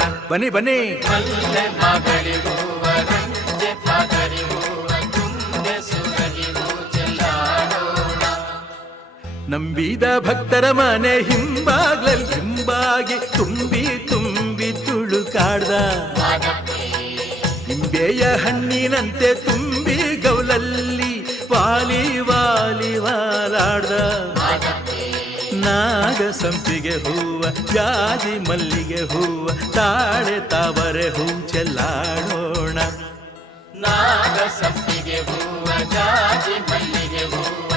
ಚೆಲ್ಲಾಡೋಣ. ಬನ್ನಿ ಬನ್ನಿ ಮಲ್ಲೆ ಮಗಳಿಗೂವ ರಂಜೆ ಪದರಿಗೂವ ತುಂಬೆ ಸುರಗಿಗೂ ಚೆಲ್ಲಾಡೋಣ. ನಂಬಿದ ಭಕ್ತರ ಮನೆ ಹಿಂಬಾಗಿ ತುಂಬಿ ತುಂಬಿ ತುಳುಕಾಡ್ದ. ನಿಂಬೆಯ ಹಣ್ಣಿನಂತೆ ತುಂಬಿ ಗೌಲಲ್ಲಿ ವಾಲಿ ವಾಲಿ ವಾಲಾಡ್ದ. ನಾಗ ಸಂಪಿಗೆ ಹೂವ ಜಾಜಿ ಮಲ್ಲಿಗೆ ಹೂವ ತಾಳೆ ತಾವರೆ ಹೂ ಚೆಲ್ಲಾಡೋಣ. ನಾಗ ಸಂಪಿಗೆ ಹೂವ ಜಾಜಿ ಮಲ್ಲಿಗೆ ಹೂವ